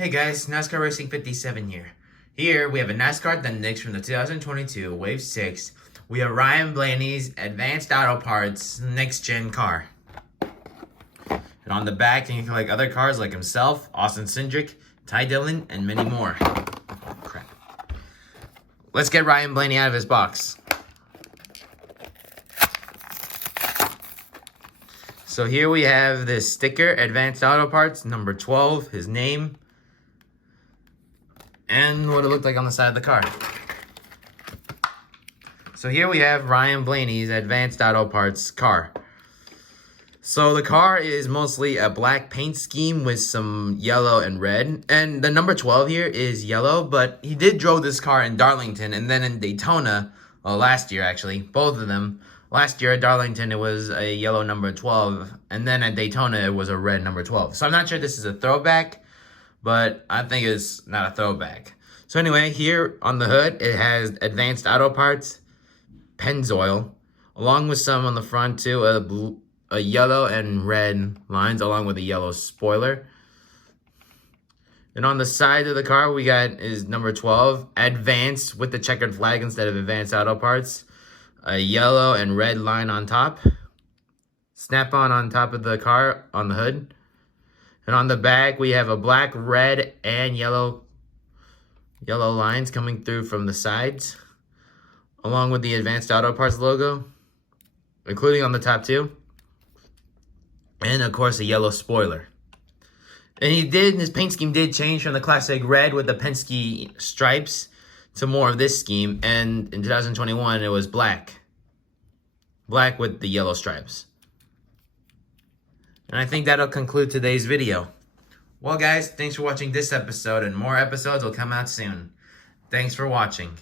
Hey guys, NASCAR Racing 57 here. Here we have a NASCAR Dynamics from the 2022 Wave 6. We have Ryan Blaney's Advanced Auto Parts Next Gen car. And on the back, you can collect other cars like himself, Austin Cindric, Ty Dillon, and many more. Oh, crap. Let's get Ryan Blaney out of his box. So here we have this sticker, Advanced Auto Parts, number 12, his name, and what it looked like on the side of the car. So here we have Ryan Blaney's Advanced Auto Parts car. So the car is mostly a black paint scheme with some yellow and red. And the number 12 here is yellow, but he did drove this car in Darlington and then in Daytona, last year actually, both of them. Last year at Darlington, it was a yellow number 12, and then at Daytona, it was a red number 12. So I'm not sure this is a throwback, but I think it's not a throwback. So anyway, here on the hood, it has Advanced Auto Parts, Pennzoil, along with some on the front too, a yellow and red lines, along with a yellow spoiler. And on the side of the car, we got is number 12, Advanced with the checkered flag instead of Advanced Auto Parts. A yellow and red line on top. Snap-on on top of the car on the hood. And on the back, we have a black, red, and yellow lines coming through from the sides, along with the Advanced Auto Parts logo, including on the top too. And of course, a yellow spoiler. And his paint scheme did change from the classic red with the Penske stripes to more of this scheme, and in 2021 it was black with the yellow stripes. And I think that'll conclude today's video. Well guys, thanks for watching this episode, and more episodes will come out soon. Thanks for watching.